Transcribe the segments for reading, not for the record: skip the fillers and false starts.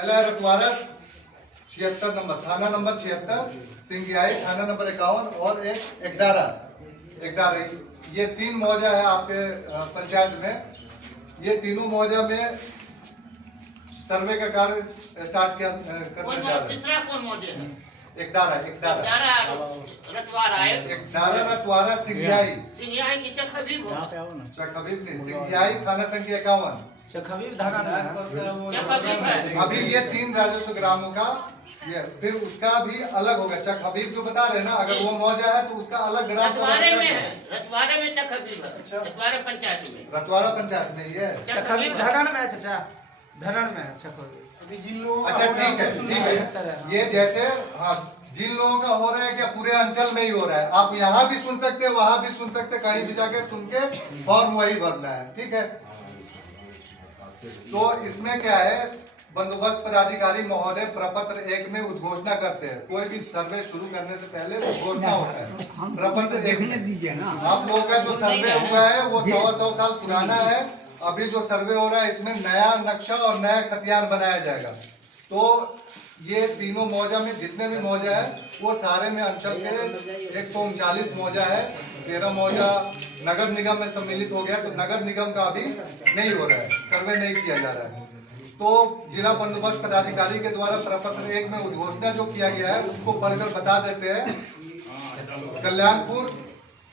पहला है रतवारा 76 नंबर, थाना नंबर 76, सिंगियाई थाना नंबर 51 और एक एकडारा। ये 3 मौजा है आपके पंचायत में। ये तीनों मौजा में सर्वे का कार्य स्टार्ट करने जा रहे हैं। कौन मौजे है? एकडारा रतवारा सिंगियाई की चखबीब हो। चकबीब नहीं, सिंगियाई थाना संख्या 51 चखबीब है। अभी ये 3 राजस्व ग्रामों का ये फिर उसका भी अलग होगा। चक हबीब जो बता रहे हैं ना, अगर वो मौजा है तो उसका अलग ग्राम रतवारे में है, रतवारे में चखबीब है। रतवारा पंचायत में, रतवारा पंचायत में ये चखबीब धरण में है चाचा, धरण में है चखबीब। अभी जिन लोगों अच्छा ठीक है। ये जैसे हाँ जिन लोगों का हो रहा है क्या पूरे अंचल में ही हो रहा है, आप यहाँ भी सुन सकते हैं, वहां भी सुन सकते हैं, कहीं भी जाके सुन के फॉर्म वही भरना है। ठीक है, तो इसमें क्या है, बंदोबस्त पदाधिकारी महोदय प्रपत्र 1 में उद्घोषणा करते हैं। कोई भी सर्वे शुरू करने से पहले उद्घोषणा होता है प्रपत्र 1 में। आप लोगों का जो सर्वे हुआ है वो 100 साल पुराना है। अभी जो सर्वे हो रहा है इसमें नया नक्शा और नया खतियान बनाया जाएगा। तो ये तीनों मौजा में जितने भी मौजा है वो सारे में अंचल के 139 मौजा है। 13 मौजा नगर निगम में सम्मिलित हो गया, तो नगर निगम का अभी नहीं हो रहा है, सर्वे नहीं किया जा रहा है। तो जिला बंदोबस्त पदाधिकारी के द्वारा प्रपत्र 1 में उद्घोषणा जो किया गया है उसको पढ़कर बता देते हैं। कल्याणपुर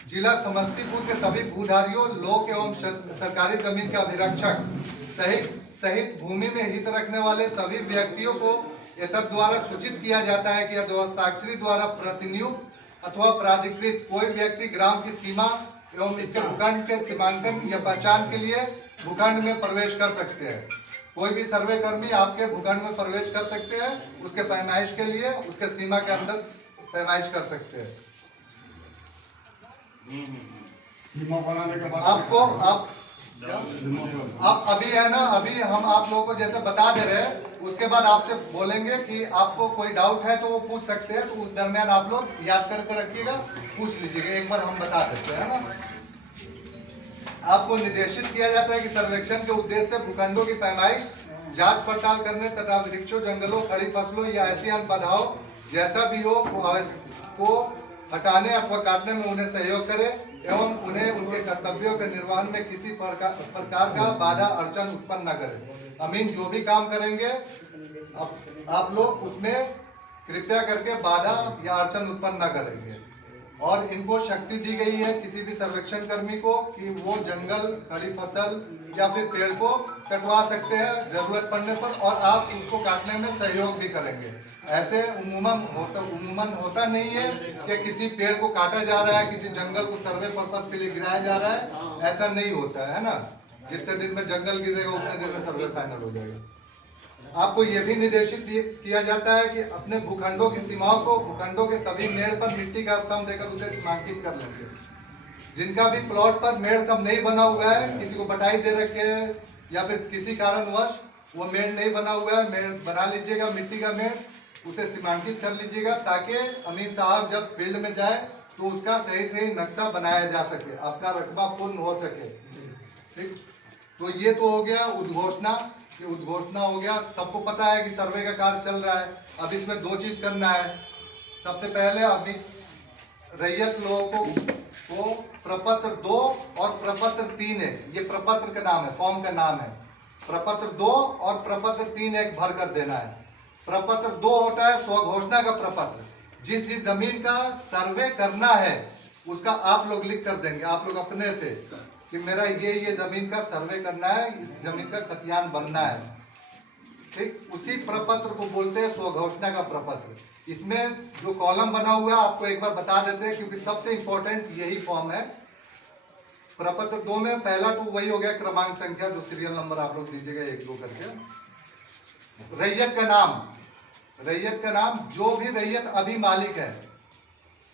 जिला समस्तीपुर के सभी भूधारियों, लोक एवं सरकारी जमीन के अभिरक्षक सहित भूमि में हित रखने वाले सभी व्यक्तियों को एतद द्वारा सूचित किया जाता है कि अध्यवस्थाक्षरी द्वारा प्रतिनियुक्त अथवा प्राधिकृत कोई व्यक्ति ग्राम की सीमा एवं इसके भूखंड के सीमांकन या पहचान के लिए भूखंड में प्रवेश कर सकते हैं। कोई भी सर्वे कर्मी आपके भूखंड में प्रवेश कर सकते हैं, उसके पैमाइश के लिए उसके सीमा के अंदर पैमाइश कर सकते हैं। आपको आप अभी है ना, अभी हम आप लोगों को जैसे बता दे रहे हैं, उसके बाद आपसे बोलेंगे कि आपको कोई डाउट है तो वो पूछ सकते हैं। तो उस दरमियान आप लोग याद करके रखिएगा, पूछ लीजिएगा, एक बार हम बता देते हैं ना। आपको निर्देशित किया जाता है कि सर्वेक्षण के उद्देश्य से भूखंडों की पैमाइश, जांच पड़ताल करने तथा वृक्षों, जंगलों, खड़ी फसलों या ऐसी अन्य बाधाओं जैसा भी हो को हटाने अथवा काटने में उन्हें सहयोग करे एवं उन्हें उनके कर्तव्यों के निर्वहन में किसी प्रकार का बाधा अड़चन उत्पन्न न करे। अमीन जो भी काम करेंगे आप लोग उसमें कृपया करके बाधा या अड़चन उत्पन्न न करेंगे। और इनको शक्ति दी गई है किसी भी सर्वेक्षण कर्मी को कि वो जंगल, खड़ी फसल या फिर पेड़ को कटवा सकते हैं जरूरत पड़ने पर, और आप उसको काटने में सहयोग भी करेंगे। ऐसे उम्मूमन होता नहीं है कि किसी पेड़ को काटा जा रहा है, किसी जंगल को सर्वे पर्पस के लिए गिराया जा रहा है, ऐसा नहीं होता है ना। जितने दिन में जंगल गिरेगा उतने दिन में सर्वे फाइनल हो जाएगा। आपको यह भी निर्देशित किया जाता है कि अपने भूखंडों की सीमाओं को भूखंडों के सभी मेड़ पर मिट्टी का स्तंभ देकर उसे सीमांकित कर लेंगे। जिनका भी प्लॉट पर मेड़ सब नहीं बना हुआ है, किसी को बटाई दे रखे है या फिर किसी कारणवश वो मेड़ नहीं बना हुआ है, मेड़ बना लीजिएगा, मिट्टी का मेड़ उसे सीमांकित कर लीजिएगा, ताकि अमीन साहब जब फील्ड में जाए तो उसका सही नक्शा बनाया जा सके, आपका रकबा पूर्ण हो सके। ठीक, तो ये तो हो गया उद्घोषणा। ये उद्घोषणा हो गया, सबको पता है कि सर्वे का कार्य चल रहा है। अब इसमें 2 चीज करना है। सबसे पहले अभी रैयत लोगों को प्रपत्र 2 और प्रपत्र 3 है, ये प्रपत्र का नाम है, फॉर्म का नाम है। प्रपत्र 2 और प्रपत्र 3 एक भर कर देना है। प्रपत्र 2 होता है स्वघोषणा का प्रपत्र। जिस जमीन का सर्वे करना है उसका आप लोग लिख कर देंगे, आप लोग अपने से, कि मेरा ये जमीन का सर्वे करना है, इस जमीन का खतियान बनना है। ठीक, उसी प्रपत्र को बोलते हैं स्वघोषणा का प्रपत्र। इसमें जो कॉलम बना हुआ है आपको एक बार बता देते हैं, क्योंकि सबसे इंपॉर्टेंट यही फॉर्म है। प्रपत्र 2 में पहला तो वही हो गया क्रमांक संख्या, जो सीरियल नंबर आप लोग दीजिएगा 1-2 करके। रैयत का नाम, जो भी रैयत अभी मालिक है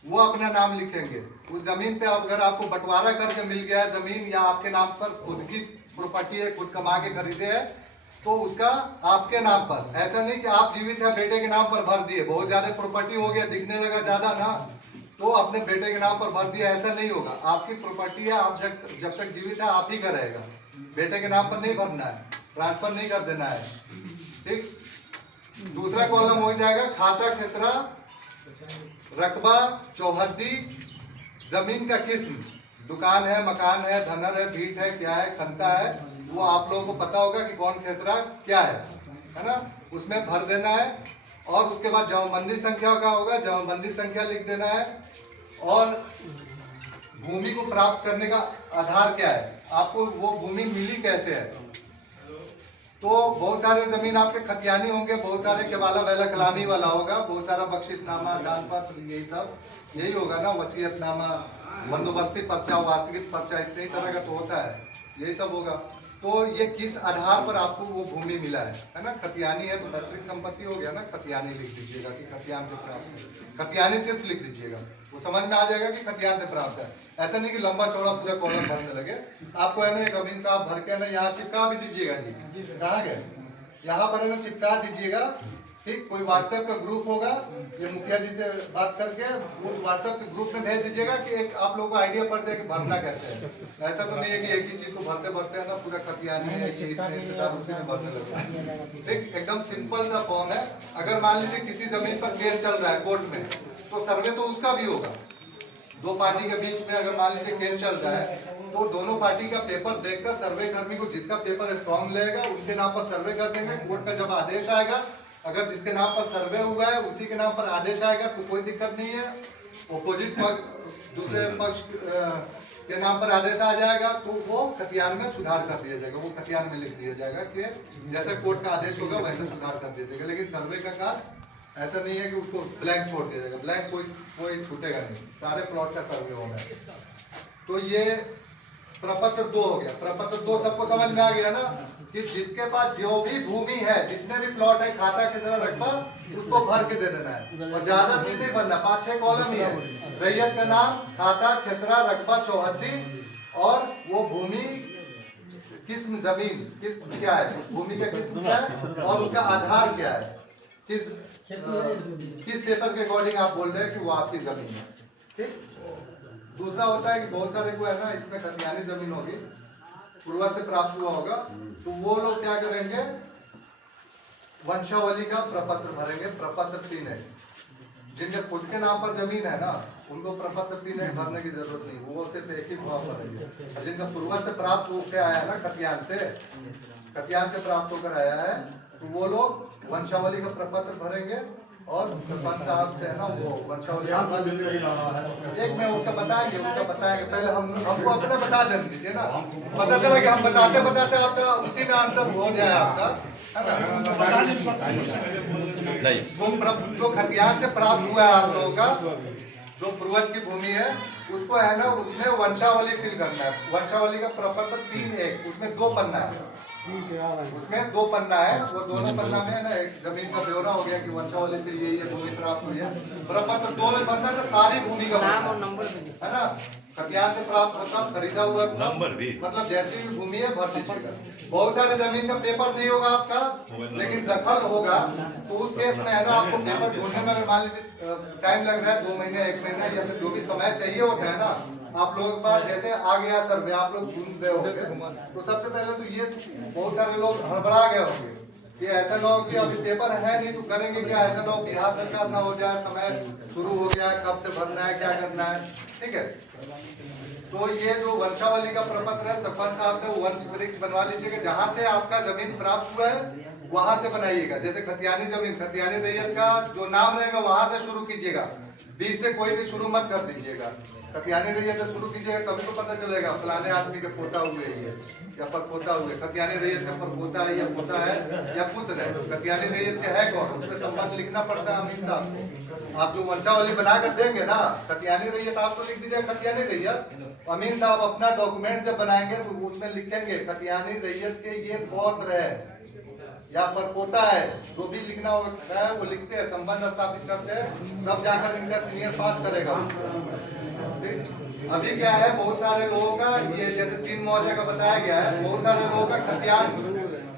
वो अपना नाम लिखेंगे। उस जमीन पे अगर आपको बंटवारा करके मिल गया है जमीन, या आपके नाम पर खुद की प्रॉपर्टी है, खुद कमा के खरीदे है, तो उसका आपके नाम पर, ऐसा नहीं कि आप जीवित है बेटे के नाम पर भर दिए, बहुत ज्यादा प्रॉपर्टी हो गया, दिखने लगा ज्यादा ना, तो अपने बेटे के नाम पर भर दिया, ऐसा नहीं होगा। आपकी प्रॉपर्टी है, आप जब तक जीवित है आप ही का रहेगा, बेटे के नाम पर नहीं भरना है, ट्रांसफर नहीं कर देना है। ठीक, अगला कॉलम हो जाएगा खाता खेसरा रकबा चौहद्दी जमीन का किस्म, दुकान है, मकान है, धनर है, भीट है, क्या है, खंता है, वो आप लोगों को पता होगा कि कौन खेसरा क्या है ना, उसमें भर देना है। और उसके बाद जमाबंदी संख्या का होगा, जमाबंदी संख्या लिख देना है। और भूमि को प्राप्त करने का आधार क्या है, आपको वो भूमि मिली कैसे है। तो बहुत सारे जमीन आपके खतियानी होंगे, बहुत सारे केवाला बैला कलामी वाला होगा, बहुत सारा बख्शिशनामा, दान पत्र, यही सब यही होगा ना, वसीयतनामा, बंदोबस्ती पर्चा, वार्षिक पर्चा, इतने तरह का तो होता है, यही सब होगा। तो ये किस आधार पर आपको वो भूमि मिला है ना। खतियानी है तो पैतृक संपत्ति हो गया ना, खतियानी लिख दीजिएगा कि खतियान से प्राप्त है, खतियानी सिर्फ लिख दीजिएगा, वो समझ में आ जाएगा कि खतियान से प्राप्त है। ऐसा नहीं कि लंबा चौड़ा पूरा कॉलम भरने लगे आपको, है ना। एक अमीन साहब भर के ना यहाँ चिपका भी दीजिएगा जी, कहाँ गए, यहाँ पर है ना चिपका दीजिएगा, ठीक। कोई व्हाट्सएप का ग्रुप होगा, ये मुखिया जी से बात करके उस व्हाट्सएप के ग्रुप में भेज दीजिएगा कि एक आप लोगों को आइडिया पड़ जाए कि भरना कैसे है। ऐसा तो नहीं है कि एक ही चीज को भरते भरते है ना पूरा खतियानी है, ये इतने हिस्सेदार उसी में भरने लगता है, ठीक। एकदम सिंपल सा फॉर्म है। अगर मान लीजिए किसी जमीन पर केस चल रहा है कोर्ट में, तो सर्वे तो उसका भी होगा। दो पार्टी के बीच में अगर मान लीजिए केस चल रहा है, तो दोनों पार्टी का पेपर देखकर सर्वे कर्मी को जिसका पेपर स्ट्रॉन्ग लगेगा उसके नाम पर सर्वे कर देंगे। कोर्ट का जब आदेश आएगा, अगर जिसके नाम पर सर्वे हुआ है उसी के नाम पर आदेश आएगा तो कोई दिक्कत नहीं है। ऑपोजिट पक्ष, दूसरे पक्ष के नाम पर आदेश आ जाएगा तो वो खतियान में सुधार कर दिया जाएगा, वो खतियान में लिख दिया जाएगा कि जैसे कोर्ट का आदेश होगा वैसे सुधार कर दिया जाएगा। लेकिन सर्वे का कार्य ऐसा नहीं है कि उसको ब्लैंक छोड़ दिया जाएगा, ब्लैंक कोई छूटेगा नहीं, सारे प्लॉट का सर्वे होना है। तो ये प्रपत्र 2 हो गया। प्रपत्र 2 सबको समझ में आ गया ना, कि जिसके पास जो भी भूमि है, जितने भी प्लॉट है, खाता खेसरा रकबा, उसको भर के दे देना है। और ज्यादा चीज नहीं भरना, 5-6 कॉलम ही है। रैयत का नाम, खाता खेसरा रकबा चौहद्दी, और वो भूमि किस्म, जमीन किस्म क्या है, भूमि का किस्म क्या है, और उसका आधार क्या है, किस पेपर के अकॉर्डिंग आप बोल रहे हैं कि वो आपकी जमीन है, ठीक। दूसरा होता है कि बहुत सारे को है ना, इसमें खतियानी जमीन होगी, पूर्वज से प्राप्त हुआ होगा, तो वो लोग क्या करेंगे, वंशावली का प्रपत्र भरेंगे। प्रपत्र 3 है। जिनके खुद के नाम पर जमीन है ना, उनको प्रपत्र 3 है भरने की जरूरत नहीं, वो सिर्फ एक ही भाव भरेंगे। और जिनका पूर्वज से प्राप्त होकर आया है ना, खतियान से प्राप्त होकर आया है, तो वो लोग वंशावली का प्रपत्र भरेंगे। और सरपंच साहब से है ना वो वंशावली एक में उसका बताएंगे, पहले हमको अपने बता दें दीजिए ना, पता चला कि हम बताते बताते आपका उसी में आंसर हो जाए आपका, है ना। जो खतियान से प्राप्त हुआ है आप लोगों का, जो पूर्वज की भूमि है, उसको है ना उसमें वंशावली फिल करना है। वंशावली का प्रपत्र 3-1, उसमें 2 पन्ना है, उसमें 2 पन्ना है। वो दोनों पन्ना में है ना एक जमीन का ब्यौरा हो गया कि वंशावली से ये भूमि प्राप्त हुई है। प्रपत्र 2 में बनना है सारी भूमि का नाम और नंबर है ना, खतियान से प्राप्त होता, खरीदा हुआ नंबर भी, मतलब जैसी भी भूमि है भर दीजिएगा। बहुत सारे जमीन का पेपर नहीं होगा आपका, लेकिन दखल होगा, तो उस केस में है ना आपको पेपर ढूंढने में अगर मान लीजिए टाइम लग रहा है, 2 महीने 1 महीना, या फिर जो भी समय चाहिए होता है ना, आप लोगों के पास जैसे आ गया सर्वे, आप लोग सुन रहे होंगे, तो सबसे पहले तो ये बहुत सारे लोग हड़बड़ा गए होंगे कि ऐसा ना हो कि अभी पेपर है नहीं तो करेंगे क्या, ऐसा ना हो कि बिहार सरकार ना हो जाए, समय शुरू हो गया, कब से भरना है, क्या करना है, ठीक है। तो ये जो वंशावली का प्रपत्र है, सरपंच साहब से वंश वृक्ष बनवा लीजिएगा, जहाँ से आपका जमीन प्राप्त हुआ है वहां से बनाइएगा। जैसे खतियानी जमीन, खतियानी रैयत का जो नाम रहेगा वहां से शुरू कीजिएगा, बीच से कोई भी शुरू मत कर दीजिएगा। खतियानी रैयत से शुरू कीजिएगा, तभी तो पता चलेगा फलाने आदमी के पोता हुए ये या परपोता हुए। खतियानी रैयत का परपोता है या पोता है या पुत्र है, खतियानी रैयत के है कौन, उसमें संबंध लिखना पड़ता है अमीन साहब को। आप जो वंशावली बना कर देंगे ना, खतियानी रैयत आप तो लिख दीजिएगा खतियानी रैयत, अमीन साहब अपना डॉक्यूमेंट जब बनाएंगे तो उसमें लिखेंगे खतियानी रैयत के ये पौत्र है या परपोता है, जो भी लिखना होता है वो लिखते हैं, संबंध स्थापित करते हैं, तब जाकर इनका सीनियर पास करेगा। अभी क्या है, बहुत सारे लोगों का ये जैसे 3 मौजा का बताया गया है, बहुत सारे लोगों का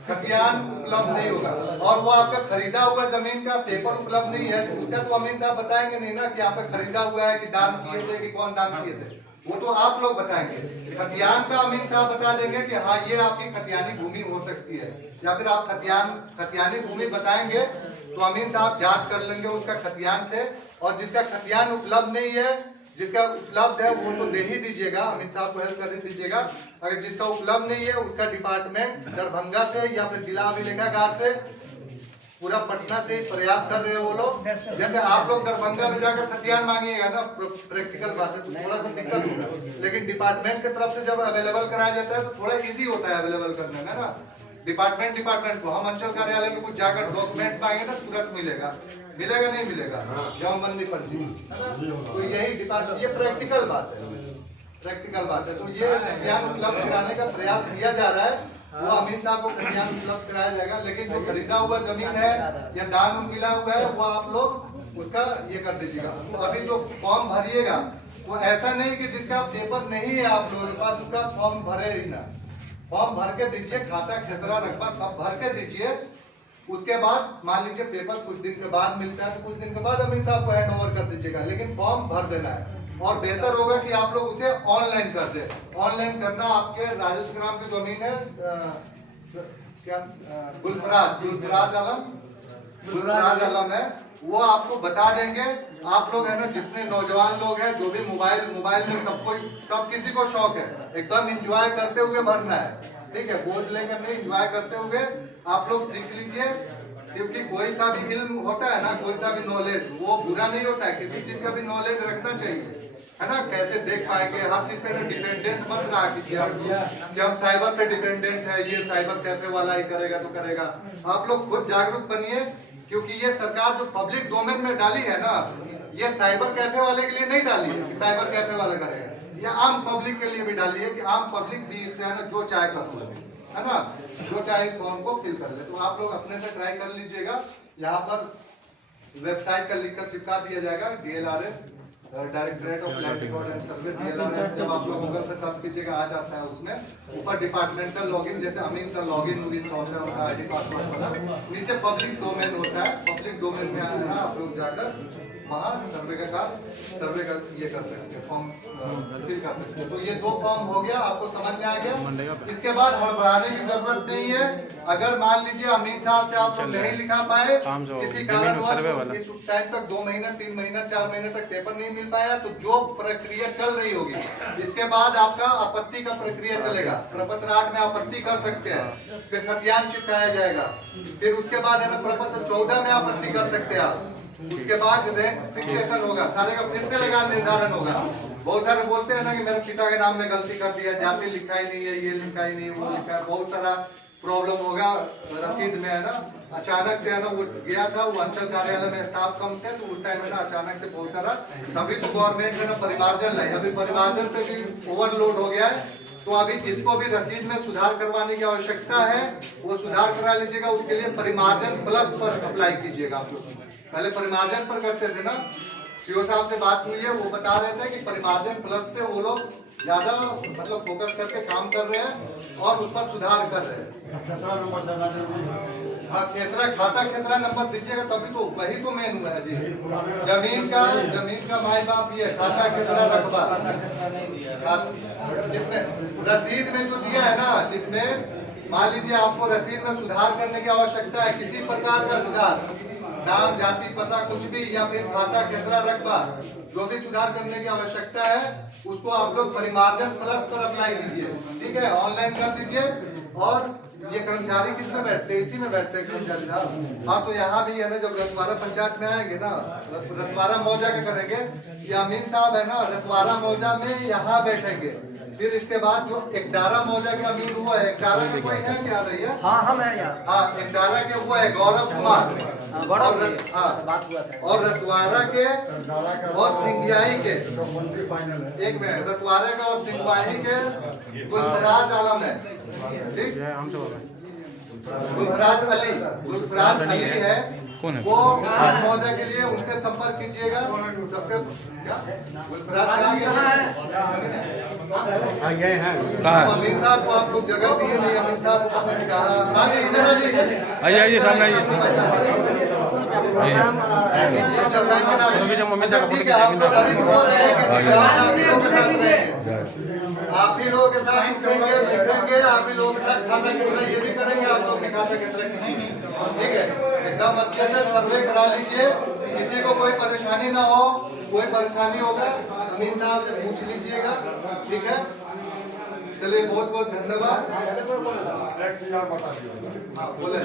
खतियान उपलब्ध नहीं होगा, और वो आपका खरीदा हुआ जमीन का पेपर उपलब्ध नहीं है, तो उसका तो अमीन साहब बताएंगे नहीं ना कि आपका खरीदा हुआ है कि दान किए थे कि कौन दान किए थे, वो तो आप लोग बताएंगे। खतियान का अमीन साहब बता देंगे कि हाँ ये आपकी खतियानी भूमि हो सकती है, या फिर आप खतियानी भूमि बताएंगे तो अमीन साहब जांच कर लेंगे उसका खतियान से, और जिसका खतियान उपलब्ध नहीं है, जिसका उपलब्ध है वो तो दे ही दीजिएगा, अमीन साहब को हेल्प कर ही दीजिएगा। अगर जिसका उपलब्ध नहीं है उसका डिपार्टमेंट दरभंगा से या फिर जिला अभिलेखागार से, पूरा पटना से प्रयास कर रहे हैं वो लोग। जैसे आप लोग दरभंगा में जाकर खतियान मांगिएगा ना, प्रैक्टिकल बात है, तो थोड़ा सा दिक्कत होगा, लेकिन डिपार्टमेंट की तरफ से जब अवेलेबल कराया जाता है तो थोड़ा इजी होता है अवेलेबल करने में ना। डिपार्टमेंट को हम अंचल कार्यालय में कुछ जाकर डॉक्यूमेंट मांगे ना, तुरंत मिलेगा नहीं मिलेगा, जमाबंदी पंजी है ना। तो यही डिपार्टमेंट, ये प्रैक्टिकल बात है। तो ये खतियान उपलब्ध कराने का प्रयास किया जा रहा है, वो अमीन साहब को खतियान उपलब्ध कराया जाएगा। लेकिन जो खरीदा हुआ जमीन है या दान मिला हुआ है वो आप लोग उसका ये कर दीजिएगा। तो अभी जो फॉर्म भरिएगा वो ऐसा नहीं कि जिसका पेपर नहीं है आप लोगों के पास उसका फॉर्म भरे ही ना, फॉर्म भर के दीजिए, खाता खेसरा रकबा सब भर के दीजिए। उसके बाद मान लीजिए पेपर कुछ दिन के बाद मिलता है तो कुछ दिन के बाद अमीन साहब को हैंड ओवर कर दीजिएगा, लेकिन फॉर्म भर देना है। और बेहतर होगा कि आप लोग उसे ऑनलाइन कर दें। ऑनलाइन करना आपके राजस्व ग्राम की जमीन है क्या, गुलफराज आलम है, वो आपको बता देंगे। आप लोग है ना, जितने नौजवान लोग हैं, जो भी मोबाइल में सब किसी को शौक है, एकदम एंजॉय करते हुए भरना है, ठीक है, बोझ लेकर नहीं, एंजॉय करते हुए आप लोग सीख लीजिए। क्योंकि कोई सा भी इल्म होता है ना, कोई सा भी नॉलेज वो बुरा नहीं होता है, किसी चीज का भी नॉलेज रखना चाहिए, है ना। कैसे देख पाएंगे, हर चीज पे डिपेंडेंट मत रहा कीजिए कि हम साइबर पे डिपेंडेंट है, ये साइबर कैफे वाला ही करेगा तो करेगा। आप लोग खुद जागरूक बनिए, क्योंकि ये सरकार जो पब्लिक डोमेन में डाली है ना, ये साइबर कैफे वाले के लिए नहीं डाली है कि साइबर कैफे वाला करेगा, ये आम पब्लिक के लिए भी डाली है कि आम पब्लिक भी इससे है ना जो चाहे कर सके, है ना, जो चाहे फॉर्म को फिल कर ले। तो आप लोग अपने से ट्राई कर लीजिएगा। यहाँ पर वेबसाइट का लिंक चिपका दिया जाएगा, DLRS directorate of land record and survey, DLRS। जब आप लोग गूगल पे सर्च कीजिएगा आ जाता है, उसमें ऊपर डिपार्टमेंटल लॉगिन, जैसे अमीन का लॉगिन होता है उनका ID पासवर्ड वाला, नीचे पब्लिक डोमेन होता है, पब्लिक डोमेन में आना आप लोग जाकर वहाँ सर्वे का ये कर सकते हैं, फॉर्म फिल कर सकते हैं। तो ये 2 फॉर्म हो गया, आपको समझ में आ गया। इसके बाद हड़बड़ाने की जरूरत नहीं है। अगर मान लीजिए अमीन साहब से आप नहीं लिखा पाए, किसी कारणवश इस टाइम तक 2 महीना 3 महीना 4 महीने तक पेपर नहीं मिल पाया, तो जो प्रक्रिया चल रही होगी, इसके बाद आपका आपत्ति का प्रक्रिया चलेगा। प्रपत्र 8 में आपत्ति कर सकते हैं, फिर खतियान चिपकाया जाएगा, फिर उसके बाद है ना प्रपत्र 14 में आपत्ति कर सकते हैं आप, उसके बाद रैंक फिक्सेशन होगा, सारे का फिर से लगान निर्धारण होगा। बहुत सारे बोलते हैं ना कि मेरे पिता के नाम में गलती कर दिया, जाति लिखा ही नहीं है, ये लिखा ही नहीं, वो लिखा है, बहुत सारा प्रॉब्लम होगा रसीद में, है ना। अचानक से है ना वो गया था, वो अंचल कार्यालय में स्टाफ कम थे, तो उस टाइम है ना अचानक से बहुत सारा, तभी तो गवर्नमेंट है ना परिमार्जन लाई, अभी परिमार्जन पे भी ओवरलोड हो गया है। तो अभी जिसको भी रसीद में सुधार करवाने की आवश्यकता है वो सुधार करा लीजिएगा। उसके लिए परिमार्जन प्लस पर अप्लाई कीजिएगा। आप लोग पहले परिमार्जन पर करते थे ना, सीओ साहब से बात हुई है, वो बता रहे थे कि परिमार्जन प्लस पे वो लोग ज्यादा मतलब फोकस करके काम कर रहे हैं और उस पर सुधार कर रहे हैं। हाँ, खेसरा खाता खेसरा नंबर दीजिएगा, तभी तो वही तो मेन हुआ है जी। जमीन का माई बाप ये खाता खेसरा रकबा, जिसमें रसीद में जो दिया है ना, जिसमें मान लीजिए आपको रसीद में सुधार करने की आवश्यकता है, किसी प्रकार का सुधार, नाम जाति पता कुछ भी, या फिर खाता खेसरा रकबा, जो भी सुधार करने की आवश्यकता है उसको आप लोग परिमार्जन प्लस पर अप्लाई कीजिए, ठीक है, ऑनलाइन कर दीजिए। और ये कर्मचारी किस में बैठते हैं, इसी में बैठते हैं कर्मचारी साहब। हाँ, तो यहाँ भी है ना, जब रतवारा पंचायत में आएंगे ना, रतवारा मौजा क्या करेंगे, ये अमीन साहब है ना रतवारा मौजा में यहाँ बैठेंगे। फिर इसके बाद जो एकदारा मौजा के अमीन हुआ है, एकदारा के कोई है क्या रही है? हाँ, हम हैं यहाँ। हाँ, एकदारा के हुआ है गौरव कुमार, और रतवारा के और सिंगियाई के, एक मिनट, रतवारा के और सिंगियाई के गुलफराज आलम है, ठीक, गुलफराज अली है, वो इस मौजा के लिए उनसे संपर्क कीजिएगा। सबके क्या गुलफराज अली अमीन साहब को आप लोग जगह दिए नहीं, अमीन साहब को कहा इधर आ जाइए, आइए सामने आइए। अच्छा साइन करा दें। अच्छा ठीक है, आप लोग अभी बोल रहे हैं कि आप ही लोगों के साथ रहेंगे, आप ही लोगों के साथ उठेंगे बैठेंगे, आप ही लोगों के साथ खाना कचरा ये भी करेंगे, आप लोग भी खाता कचरा किसी, ठीक है, एकदम अच्छे से सर्वे करा लीजिए, किसी को कोई परेशानी ना हो, कोई परेशानी होगा अमीन साहब से पूछ लीजिएगा, ठीक है। चलिए बहुत बहुत धन्यवाद। एक चीज आप बता दीजिए। हाँ बोले।